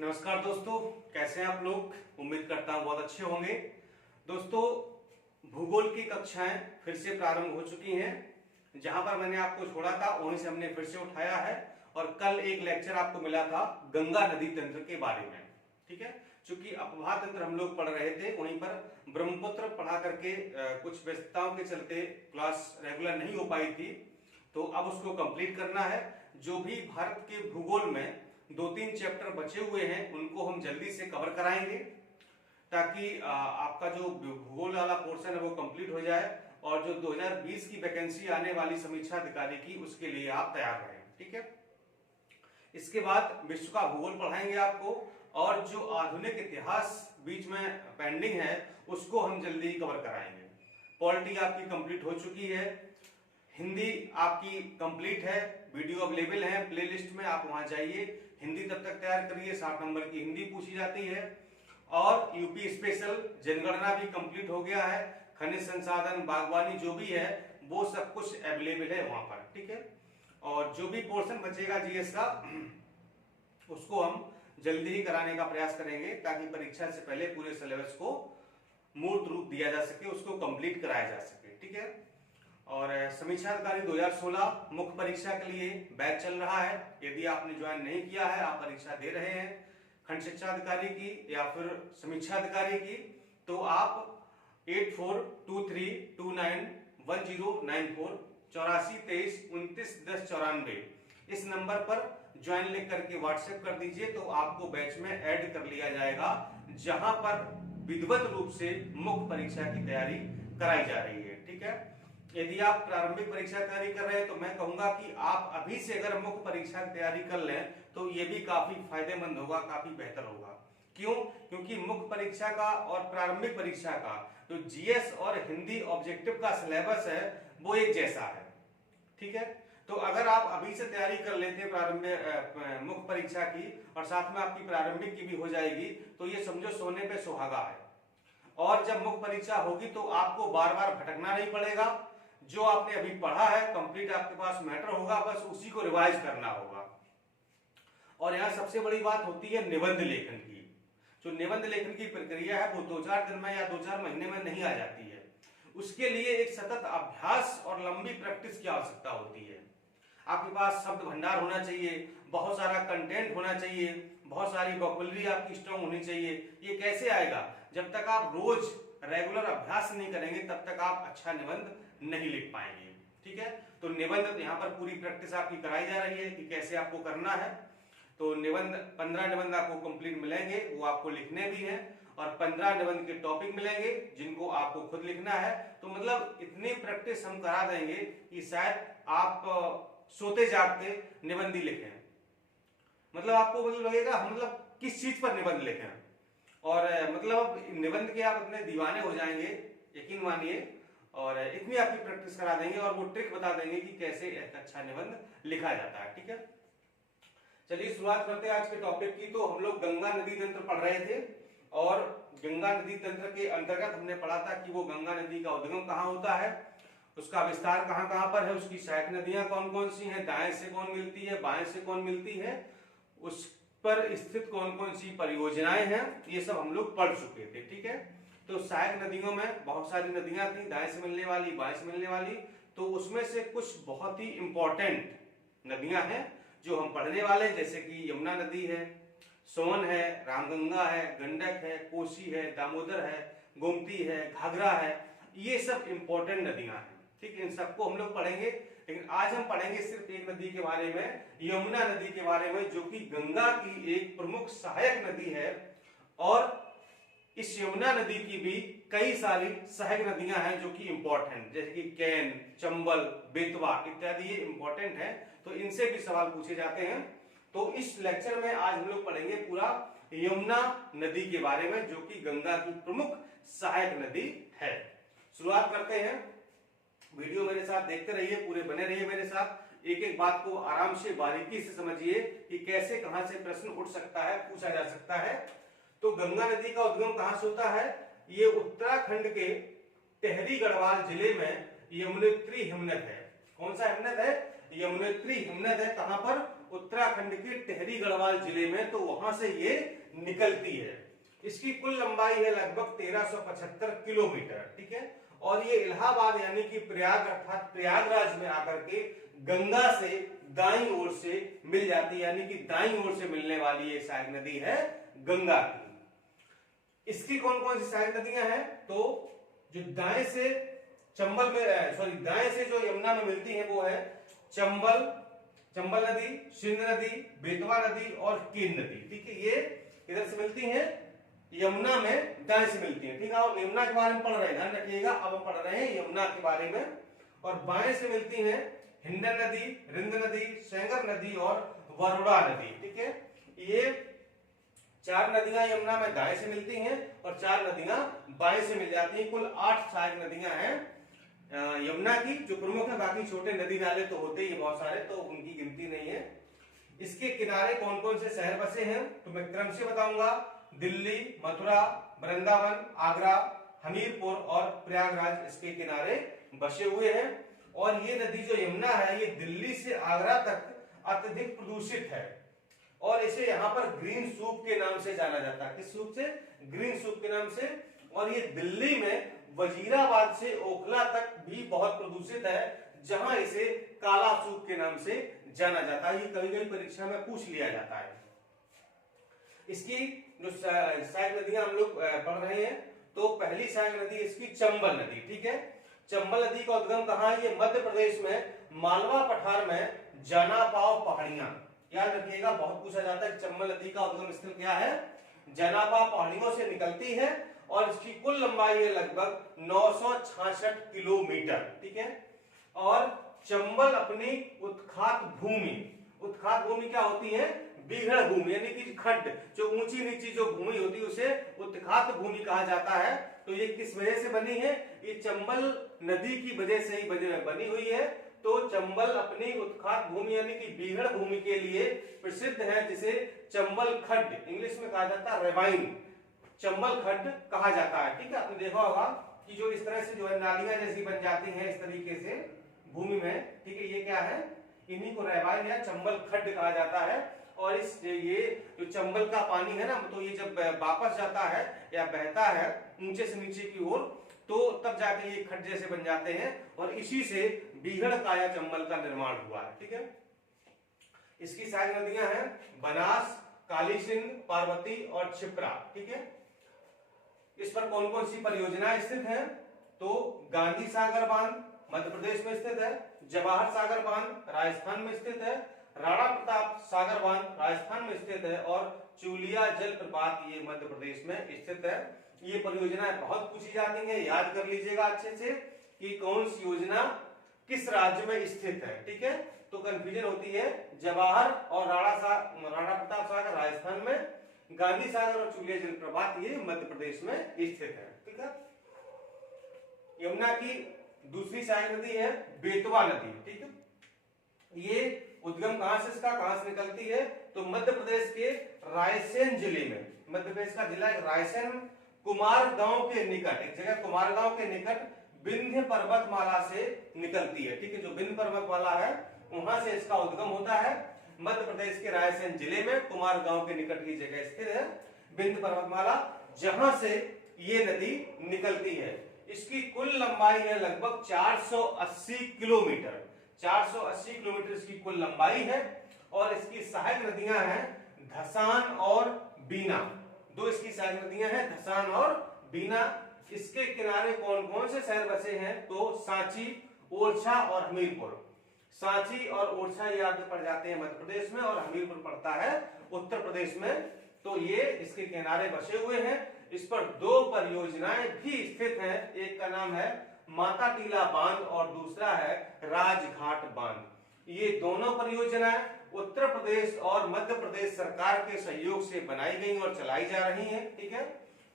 नमस्कार दोस्तों, कैसे हैं आप लोग। उम्मीद करता हूं बहुत अच्छे होंगे। दोस्तों, भूगोल की कक्षाएं फिर से प्रारंभ हो चुकी हैं। जहां पर मैंने आपको छोड़ा था वहीं से हमने फिर से उठाया है और कल एक लेक्चर आपको मिला था गंगा नदी तंत्र के बारे में। ठीक है, चूंकि अपवाह तंत्र हम लोग पढ़ रहे थे, वहीं पर ब्रह्मपुत्र पढ़ा करके कुछ व्यस्तताओं के चलते क्लास रेगुलर नहीं हो पाई थी, तो अब उसको कंप्लीट करना है। जो भी भारत के भूगोल में 2-3 चैप्टर बचे हुए हैं उनको हम जल्दी से कवर कराएंगे, ताकि आपका जो भूगोल वाला पोर्शन है वो कंप्लीट हो जाए और जो 2020 की वैकेंसी आने वाली समीक्षा अधिकारी की, उसके लिए आप तैयार रहें। ठीक है, इसके बाद विश्व का भूगोल पढ़ाएंगे आपको, और जो आधुनिक इतिहास बीच में पेंडिंग है उसको हम जल्दी ही कवर कराएंगे। पॉलिटी आपकी कंप्लीट हो चुकी है, हिंदी आपकी कंप्लीट है, वीडियो अवेलेबल है प्लेलिस्ट में, आप वहां जाइए, हिंदी तब तक तैयार करिए। 60 नंबर की हिंदी पूछी जाती है। और यूपी स्पेशल जनगणना भी कंप्लीट हो गया है, खनिज संसाधन, बागवानी जो भी है वो सब कुछ अवेलेबल है वहां पर। ठीक है, और जो भी पोर्शन बचेगा जीएस का उसको हम जल्दी ही कराने का प्रयास करेंगे, ताकि परीक्षा से पहले पूरे सिलेबस को मूर्त रूप दिया जा सके, उसको कंप्लीट कराया जा सके। ठीक है, और समीक्षा अधिकारी 2016 मुख्य परीक्षा के लिए बैच चल रहा है। यदि आपने ज्वाइन नहीं किया है, आप परीक्षा दे रहे हैं खंड शिक्षा अधिकारी की या फिर समीक्षा अधिकारी की, तो आप 8423291094 8423291094 इस नंबर पर ज्वाइन लिख करके व्हाट्सएप कर दीजिए, तो आपको बैच में ऐड कर लिया जाएगा, जहां पर विधिवत रूप से मुख्य परीक्षा की तैयारी कराई जा रही है। ठीक है, यदि आप प्रारंभिक परीक्षा की तैयारी कर रहे हैं तो मैं कहूंगा कि आप अभी से अगर मुख्य परीक्षा की तैयारी कर लें तो ये भी काफी फायदेमंद होगा, काफी बेहतर होगा। क्यों? क्योंकि मुख्य परीक्षा का और प्रारंभिक परीक्षा का जो जीएस और हिंदी ऑब्जेक्टिव का सिलेबस है वो एक जैसा है। ठीक है, तो अगर आप अभी से तैयारी कर लेते हैं प्रारंभिक मुख्य परीक्षा की और साथ में आपकी प्रारंभिक की भी हो जाएगी, तो ये समझो सोने पे सुहागा है। और जब मुख्य परीक्षा होगी तो आपको बार बार भटकना नहीं पड़ेगा, जो आपने अभी पढ़ा है कंप्लीट आपके पास मैटर होगा, बस उसी को रिवाइज करना होगा। और यहाँ सबसे बड़ी बात होती है निबंध लेखन की। जो निबंध लेखन की प्रक्रिया है वो 2-4 दिन में या 2-4 महीने में नहीं आ जाती है। उसके लिए एक सतत अभ्यास और लंबी प्रैक्टिस की आवश्यकता होती है। आपके पास शब्द भंडार होना चाहिए, बहुत सारा कंटेंट होना चाहिए, बहुत सारी वोकैबुलरी आपकी स्ट्रांग होनी चाहिए। ये कैसे आएगा? जब तक आप रोज रेगुलर अभ्यास नहीं करेंगे तब तक आप अच्छा निबंध नहीं लिख पाएंगे। ठीक है, तो निबंध यहाँ पर पूरी प्रैक्टिस आपकी कराई जा रही है कि कैसे आपको करना है। तो निबंध 15 निबंध आपको कंप्लीट मिलेंगे, वो आपको लिखने भी हैं, और 15 निबंध के टॉपिक मिलेंगे जिनको आपको खुद लिखना है। तो मतलब इतनी प्रैक्टिस हम करा देंगे कि शायद आप सोते जागते निबंध लिखें। मतलब आपको मतलब लगेगा हम मतलब किस चीज पर निबंध लिखें, और मतलब निबंध के आप इतने दीवाने हो जाएंगे, यकीन मानिए। और इतनी आपकी प्रैक्टिस करा देंगे और वो ट्रिक बता देंगे कि कैसे एक अच्छा निबंध लिखा जाता है। ठीक है, चलिए शुरुआत करते हैं आज के टॉपिक की। तो हम लोग गंगा नदी तंत्र पढ़ रहे थे, और गंगा नदी तंत्र के अंतर्गत हमने पढ़ा था कि वो गंगा नदी का उद्गम कहाँ होता है, उसका विस्तार कहाँ कहाँ पर है, उसकी सहायक नदियां कौन कौन सी हैं, दाएं से कौन मिलती है, बाएं से कौन मिलती है, उस पर स्थित कौन कौन सी परियोजनाएं हैं, ये सब हम लोग पढ़ चुके थे। ठीक है, तो सहायक नदियों में बहुत सारी नदियां थी, दाएं से मिलने वाली, बाएं से मिलने वाली। तो उसमें से कुछ बहुत ही इंपॉर्टेंट नदियां हैं जो हम पढ़ने वाले हैं, जैसे कि यमुना नदी है, सोन है, रामगंगा है, गंडक है, कोसी है, दामोदर है, गोमती है, घाघरा है। ये सब इंपॉर्टेंट नदियां हैं। ठीक है, इन सबको हम लोग पढ़ेंगे, लेकिन आज हम पढ़ेंगे सिर्फ एक नदी के बारे में, यमुना नदी के बारे में, जो कि गंगा की एक प्रमुख सहायक नदी है। और इस यमुना नदी की भी कई सारी सहायक नदियां हैं जो कि इंपॉर्टेंट, जैसे कि कैन, चंबल, बेतवा इत्यादि, ये इंपॉर्टेंट है, तो इनसे भी सवाल पूछे जाते हैं। तो इस लेक्चर में आज हम लोग पढ़ेंगे पूरा यमुना नदी के बारे में, जो कि गंगा की प्रमुख सहायक नदी है। शुरुआत करते हैं, वीडियो मेरे साथ देखते रहिए, पूरे बने रहिए मेरे साथ, एक एक बात को आराम से बारीकी से समझिए कि कैसे कहां से प्रश्न उठ सकता है, पूछा जा सकता है। तो गंगा नदी का उद्गम कहां से होता है? ये उत्तराखंड के टिहरी गढ़वाल जिले में यमुनोत्री हिमनद है। कौन सा हिमनद है? यमुनोत्री हिमनद है, कहां पर? उत्तराखंड के टिहरी गढ़वाल जिले में, तो वहां से ये निकलती है। इसकी कुल लंबाई है लगभग 1375 किलोमीटर, ठीक है। और ये इलाहाबाद यानी कि प्रयाग अर्थात प्रयागराज में आकर के गंगा से दाईं ओर से मिल जाती है, यानी कि दाईं ओर से मिलने वाली ये सहायक नदी है गंगा की। इसकी कौन कौन सी सहायक नदियां हैं? तो जो दाएं से चंबल में दाएं से जो यमुना में मिलती है वो है चंबल नदी, सिंध नदी, बेतवा नदी और केन नदी, ठीक है। ये किधर से मिलती हैं? यमुना में दाएं से मिलती है, ठीक है। और यमुना के बारे में पढ़ रहे हैं, ध्यान रखिएगा, अब हम पढ़ रहे हैं यमुना के बारे में। और बाएं से मिलती हैं हिंडन नदी, रिंद नदी, सेंगर नदी और वरुणा नदी, ठीक है। ये 4 नदियां यमुना में दाएं से मिलती हैं और 4 नदियां बाएं से मिल जाती हैं। कुल 8 सहायक नदियां हैं यमुना की, जो प्रमुख है। बाकी छोटे नदी नाले तो होते ही बहुत सारे, तो उनकी गिनती नहीं है। इसके किनारे कौन कौन से शहर बसे हैं तो मैं क्रम से बताऊंगा। दिल्ली, मथुरा, वृंदावन, आगरा, हमीरपुर और प्रयागराज इसके किनारे बसे हुए हैं। और ये नदी जो यमुना है ये दिल्ली से आगरा तक अत्यधिक प्रदूषित है और इसे यहाँ पर ग्रीन सूप के नाम से जाना जाता है। किस सूप से? ग्रीन सूप के नाम से। और ये दिल्ली में वजीराबाद से ओखला तक भी बहुत प्रदूषित है, जहां इसे काला सूप के नाम से जाना जाता है। ये कभी कभी परीक्षा में पूछ लिया जाता है। इसकी जो सहायक नदियां हम लोग पढ़ रहे हैं, तो पहली सहायक नदी इसकी चंबल नदी, ठीक है। चंबल नदी का उद्गम कहाँ है? ये मध्य प्रदेश में मालवा पठार में जनापाव पहाड़ियां, याद रखिएगा, बहुत पूछा जाता है। चंबल नदी का उद्गम स्थल क्या है? जनापाव पहाड़ियों से निकलती है और इसकी कुल लंबाई है लगभग 966 किलोमीटर, ठीक है। और चंबल अपनी उत्खात भूमि क्या होती है? बीघड़ भूमि, यानी कि खड्ड, जो ऊंची नीची जो भूमि होती है उसे उत्खात भूमि कहा जाता है। तो ये किस वजह से बनी है? ये चंबल नदी की वजह से ही बनी हुई है। तो चंबल अपनी उत्खात भूमि यानी कि बीघड़ भूमि के लिए प्रसिद्ध है, जिसे चंबल खड्ड, इंग्लिश में कहा जाता है रेवाइन, चंबल खड्ड कहा जाता है, ठीक है। आपने देखा होगा कि जो इस तरह से जो है नालियां जैसी बन जाती हैं इस तरीके से भूमि में, ठीक है। ये क्या है? इन्हीं को रेवाइन या चंबल खड्ड कहा जाता है। और ये जो चंबल का पानी है ना, तो ये जब वापस जाता है या बहता है ऊंचे से नीचे की ओर, तो तब जाके ये खड्ड जैसे बन जाते हैं और इसी से बीघड़ का या चंबल का निर्माण हुआ है, ठीक है। इसकी सहायक नदियां हैं बनास, काली सिंध, पार्वती और क्षिप्रा, ठीक है। इस पर कौन कौन सी परियोजनाएं स्थित हैं? तो गांधी सागर बांध मध्य प्रदेश में स्थित है, जवाहर सागर बांध राजस्थान में स्थित है, राणा प्रताप सागर बांध राजस्थान में स्थित है और चूलिया जल प्रपात ये मध्य प्रदेश में स्थित है। ये परियोजनाएं बहुत पूछी जाती हैं, याद कर लीजिएगा अच्छे से कि कौन सी योजना किस राज्य में स्थित है, ठीक है। तो कंफ्यूजन होती है। जवाहर और राणा प्रताप सागर राजस्थान में, गांधी सागर और चूलिया जल प्रपात ये मध्य प्रदेश में स्थित है, ठीक है। यमुना की दूसरी सहायक नदी है बेतवा नदी, ठीक है। ये उद्गम कहां से निकलती है? तो मध्य प्रदेश के रायसेन जिले में, मध्य प्रदेश का जिला रायसेन, कुमारगांव के निकट, एक जगह कुमारगांव के निकट विंध्य पर्वतमाला से निकलती है, ठीक है। जो विंध्य पर्वतमाला है वहां से इसका उद्गम होता है। मध्य प्रदेश के रायसेन जिले में कुमारगांव के निकट की जगह स्थित है विंध्य पर्वतमाला, जहां से ये नदी निकलती है। इसकी कुल लंबाई है लगभग 480 किलोमीटर, 480 किलोमीटर इसकी कुल लंबाई है। और इसकी सहायक नदियां हैं धसान और बीना, दो इसकी सहायक नदियां हैं धसान और बीना। इसके किनारे कौन कौन से शहर बसे हैं? तो सांची, ओरछा और हमीरपुर। सांची और ओरछा ये आगे पड़ जाते हैं मध्य प्रदेश में और हमीरपुर पड़ता है उत्तर प्रदेश में। तो ये इसके किनारे बसे हुए हैं। इस पर 2 परियोजनाएं भी स्थित हैं, एक का नाम है माता टीला बांध और दूसरा है राजघाट बांध। ये दोनों परियोजनाएं उत्तर प्रदेश और मध्य प्रदेश सरकार के सहयोग से बनाई गई और चलाई जा रही हैं, ठीक है।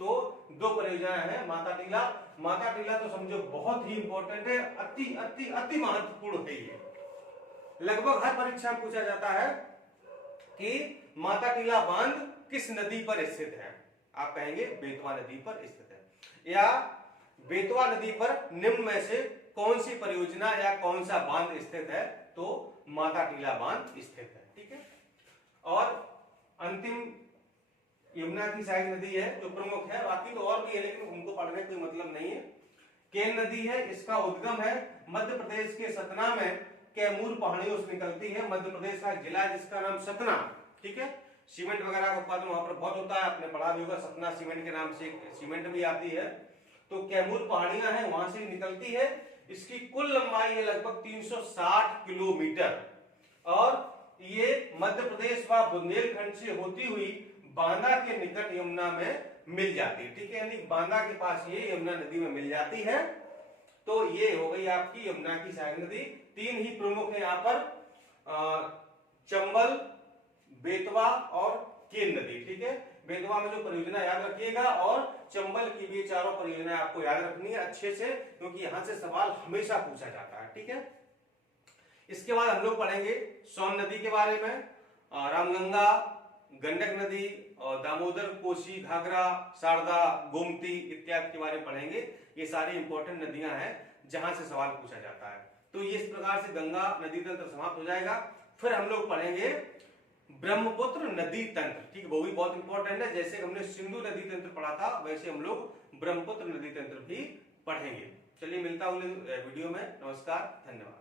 तो 2 परियोजनाएं हैं माता टीला तो समझो बहुत ही इंपॉर्टेंट है, अति अति अति महत्वपूर्ण है। ये लगभग हर परीक्षा में पूछा जाता है कि माता टीला बांध किस नदी पर स्थित है? आप कहेंगे बेतवा नदी पर स्थित है। या बेतवा नदी पर निम्न में से कौन सी परियोजना या कौन सा बांध स्थित है? तो माता टीला बांध स्थित है। ठीक है, और अंतिम यमुना की सहायक नदी है जो प्रमुख है, बाकी तो और भी है लेकिन उनको पढ़ने कोई मतलब नहीं है। केन नदी है, इसका उद्गम है मध्य प्रदेश के सतना में, कैमूर पहाड़ियों से निकलती है। मध्य प्रदेश का जिला है जिसका नाम सतना। ठीक है, सीमेंट वगैरह का उत्पादन वहां पर बहुत होता है, आपने पढ़ा भी होगा, सतना सीमेंट के नाम से सीमेंट भी आती है। तो कैमूर पहाड़ियां हैं वहां से निकलती है। इसकी कुल लंबाई है लगभग 360 किलोमीटर और ये मध्य प्रदेश व बुंदेलखंड से होती हुई बांदा के निकट यमुना में मिल जाती है। ठीक है, यानी बांदा के पास ये यमुना नदी में मिल जाती है। तो ये हो गई आपकी यमुना की सहायक नदी। तीन ही प्रमुख है यहाँ पर, चंबल, बेतवा और केन नदी। ठीक है, बेतवा में जो परियोजना याद रखिएगा और चंबल की भी चारों परियोजना आपको याद रखनी है अच्छे से, क्योंकि यहां से सवाल हमेशा पूछा जाता है। ठीक है, इसके बाद हम लोग पढ़ेंगे सोन नदी के बारे में, रामगंगा, गंडक नदी और दामोदर, कोसी, घाघरा, शारदा, गोमती इत्यादि के बारे में पढ़ेंगे। ये सारी इंपॉर्टेंट नदियां हैं जहां से सवाल पूछा जाता है। तो इस प्रकार से गंगा नदी तंत्र समाप्त हो जाएगा। फिर हम लोग पढ़ेंगे ब्रह्मपुत्र नदी तंत्र। ठीक है, वो भी बहुत इंपॉर्टेंट है। जैसे हमने सिंधु नदी तंत्र पढ़ा था वैसे हम लोग ब्रह्मपुत्र नदी तंत्र भी पढ़ेंगे। चलिए मिलता हूं वीडियो में। नमस्कार, धन्यवाद।